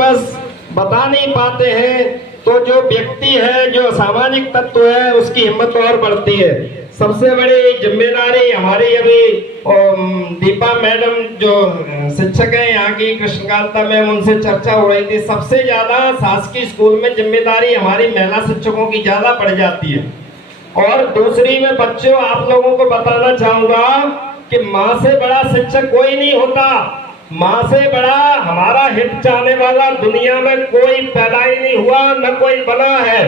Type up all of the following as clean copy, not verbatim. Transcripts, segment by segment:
बस बता नहीं पाते हैं तो जो व्यक्ति है, जो सामाजिक तत्व है, उसकी हिम्मत और बढ़ती है। सबसे बड़ी जिम्मेदारी हमारी अभी दीपा मैडम जो शिक्षक है यहाँ की, कृष्णकांता मैम, उनसे चर्चा हो रही थी। सबसे ज्यादा शासकीय स्कूल में जिम्मेदारी हमारी महिला शिक्षकों की ज्यादा पड़ जाती है। और दूसरी में बच्चों, आप लोगों को बताना चाहूंगा कि माँ से बड़ा शिक्षक कोई नहीं होता। माँ से बड़ा हमारा हित चाहने वाला दुनिया में कोई पैदा ही नहीं हुआ, न कोई बना है।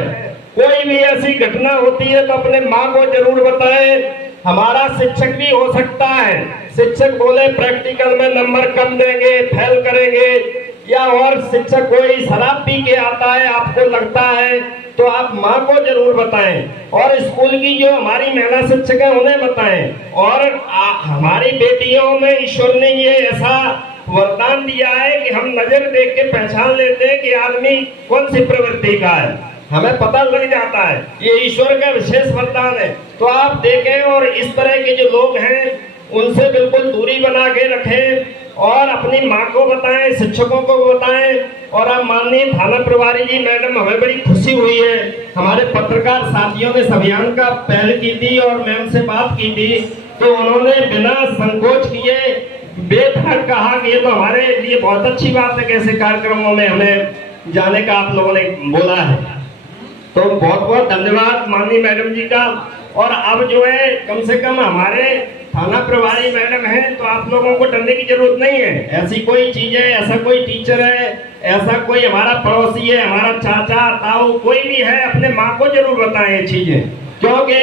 कोई भी ऐसी घटना होती है तो अपने माँ को जरूर बताएं। हमारा शिक्षक भी हो सकता है, शिक्षक बोले प्रैक्टिकल में नंबर कम देंगे, फेल करेंगे, या और शिक्षक कोई शराब पी के आता है, आपको लगता है, तो आप माँ को जरूर बताएं। और स्कूल की जो हमारी महिला शिक्षक है उन्हें बताएं। और हमारी बेटियों में ईश्वर ने ये ऐसा वरदान दिया है कि हम नजर देख के पहचान लेते हैं कि आदमी कौन सी प्रवृत्ति का है, हमें पता लग जाता है। ये ईश्वर का विशेष वरदान है। तो आप देखें और इस तरह के जो लोग हैं उनसे बिल्कुल दूरी बना के रखें और अपनी माँ को बताएं, शिक्षकों को बताएं। और अब माननीय थाना प्रभारी जी मैडम, हमें बड़ी खुशी हुई है, हमारे पत्रकार साथियों ने इस अभियान का पहल की थी और मैम से बात की थी, तो उन्होंने बिना संकोच किए बेधड़क कहा कि ये तो हमारे लिए बहुत अच्छी बात है कि ऐसे कार्यक्रमों में हमें जाने का आप लोगों ने बोला है। तो बहुत बहुत धन्यवाद माननीय मैडम जी का। और अब जो है कम से कम हमारे थाना प्रभारी मैडम हैं, तो आप लोगों को डरने की जरूरत नहीं है। ऐसी कोई चीज है, ऐसा कोई टीचर है, ऐसा कोई हमारा पड़ोसी है, हमारा चाचा ताऊ कोई भी है, अपने माँ को जरूर बताएं ये चीजें। क्योंकि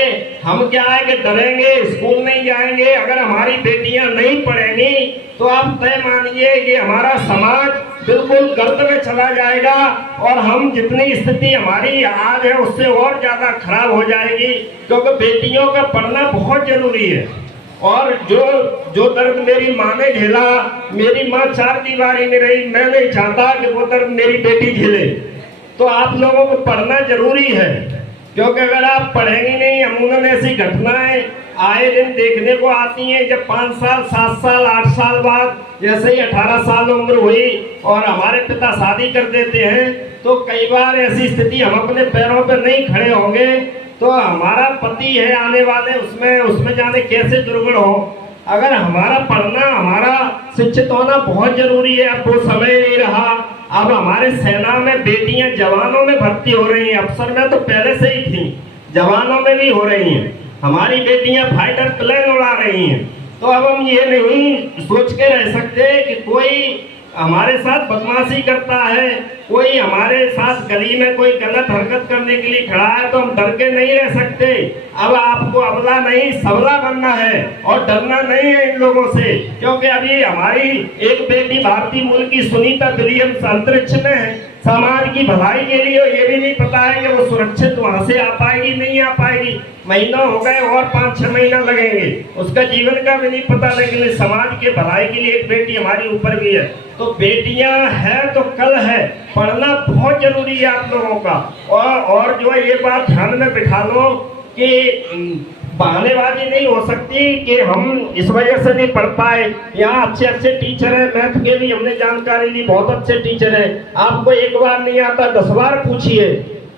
हम क्या है कि डरेंगे, स्कूल नहीं जाएंगे, अगर हमारी बेटियां नहीं पढ़ेंगी तो आप तय मानिए कि हमारा समाज बिल्कुल गर्त में चला जाएगा और हम जितनी स्थिति हमारी आज है उससे और ज्यादा खराब हो जाएगी। क्योंकि बेटियों का पढ़ना बहुत जरूरी है। और जो दर्द मेरी माँ ने झेला, मेरी माँ चार दीवारी में रही, मैं नहीं चाहता कि वो दर्द मेरी बेटी झेले। तो आप लोगों को पढ़ना जरूरी है, क्योंकि अगर आप पढ़ेंगे नहीं, अमूमन ऐसी घटनाएं आए दिन देखने को आती हैं। जब 5 साल 7 साल 8 साल बाद, जैसे ही 18 साल उम्र हुई और हमारे पिता शादी कर देते हैं, तो कई बार ऐसी स्थिति, हम अपने पैरों पर नहीं खड़े होंगे तो हमारा पति है आने वाले, उसमें जाने कैसे दुर्गुण हो। अगर हमारा पढ़ना, हमारा शिक्षित होना बहुत जरूरी है। अब वो समय नहीं रहा। अब हमारे सेना में बेटियां जवानों में भर्ती हो रही हैं, अफसर में तो पहले से ही थी, जवानों में भी हो रही हैं। हमारी बेटियां फाइटर प्लेन उड़ा रही हैं। तो अब हम ये नहीं सोच के रह सकते कि कोई हमारे साथ बदमाशी करता है, कोई हमारे साथ गली में कोई गलत हरकत करने के लिए खड़ा है तो हम डर के नहीं रह सकते। अब आपको अबला नहीं सबला बनना है और डरना नहीं है इन लोगों से। क्योंकि अभी हमारी एक बेटी भारतीय मूल की सुनीता विलियम्स अंतरिक्ष में है, समाज की भलाई के लिए। ये भी नहीं पता है कि वो सुरक्षित वहां से आ पाएगी नहीं आ पाएगी। महीना हो गए और 5-6 महीना लगेंगे, उसका जीवन का भी नहीं पता। लेकिन समाज के भलाई के लिए एक बेटी हमारी ऊपर भी है। तो बेटियां है तो कल है, पढ़ना बहुत जरूरी है आप लोगों का। और जो है ये बात ध्यान में बिठा लो कि बहानेबाजी नहीं हो सकती कि हम इस वजह से नहीं पढ़ पाए। यहाँ अच्छे टीचर हैं, मैथ के भी हमने जानकारी ली, बहुत अच्छे टीचर हैं। आपको एक बार नहीं आता 10 बार पूछिए,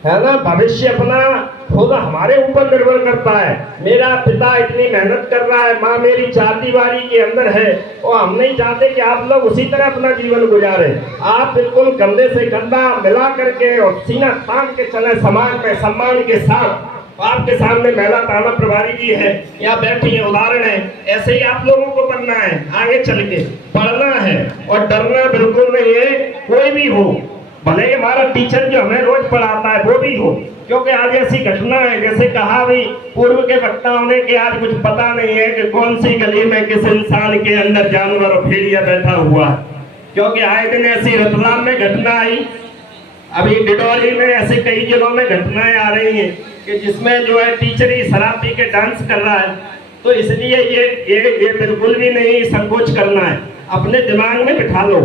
है ना। भविष्य अपना खुद हमारे ऊपर निर्भर करता है। मेरा पिता इतनी मेहनत कर रहा है, माँ मेरी 4 दीवारी के अंदर है, और हम नहीं चाहते कि आप लोग उसी तरह अपना जीवन गुजारें। आप बिल्कुल कंधे से कंधा मिला करके और सीना तान के चले समाज में सम्मान के साथ। आपके सामने महिला थाना प्रभारी जी है, यहाँ बैठी है, उदाहरण है। ऐसे ही आप लोगों को बनना है, आगे चल के पढ़ना है और डरना बिल्कुल नहीं है। कोई भी हो, भले ही हमारा टीचर जो हमें रोज पढ़ाता है वो भी हो, क्योंकि आज ऐसी घटना है, जैसे कहा भी पूर्व के वक्ताओं ने कि आज कुछ पता नहीं है कि कौन सी गली में किस इंसान के अंदर जानवर और भेड़िया बैठा हुआ है। क्योंकि आए दिन ऐसी रतलाम में घटना आई, अभी डिडौली में, ऐसे कई जगहों में घटनाएं आ रही हैं कि जिसमें जो है टीचर ही शराब पी के डांस कर रहा है। तो इसलिए ये बिल्कुल भी नहीं संकोच करना है। अपने दिमाग में बिठा लो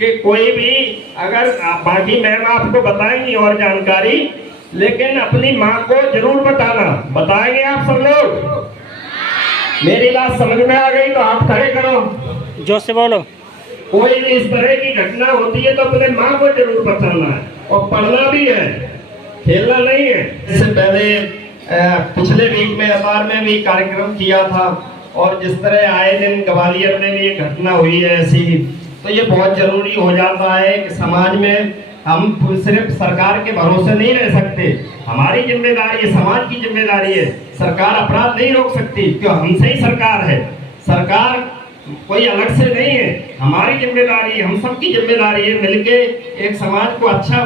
कि कोई भी, अगर बाकी मैम आपको बताएंगी और जानकारी, लेकिन अपनी माँ को जरूर बताना। बताएंगे आप सब लोग? मेरी बात समझ में आ गई तो हाथ खड़े करो, जोर से बोलो। कोई इस तरह की घटना होती है तो अपने माँ को जरूर बचाना है और पढ़ना भी है, खेलना नहीं है। इससे पहले पिछले वीक में अखबार में भी कार्यक्रम किया था और जिस तरह आए दिन ग्वालियर में भी घटना हुई है ऐसी, तो ये बहुत जरूरी हो जाता है कि समाज में हम सिर्फ सरकार के भरोसे नहीं रह सकते। हमारी जिम्मेदारी है, समाज की जिम्मेदारी है। सरकार अपराध नहीं रोक सकती, क्यों? हमसे ही सरकार है, सरकार कोई अलग से नहीं है। हमारी जिम्मेदारी, हम सबकी जिम्मेदारी है मिलके एक समाज को अच्छा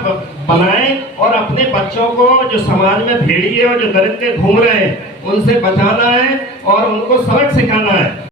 बनाएं और अपने बच्चों को जो समाज में भेड़िए और जो दरिद्र घूम रहे हैं उनसे बचाना है और उनको सबक सिखाना है।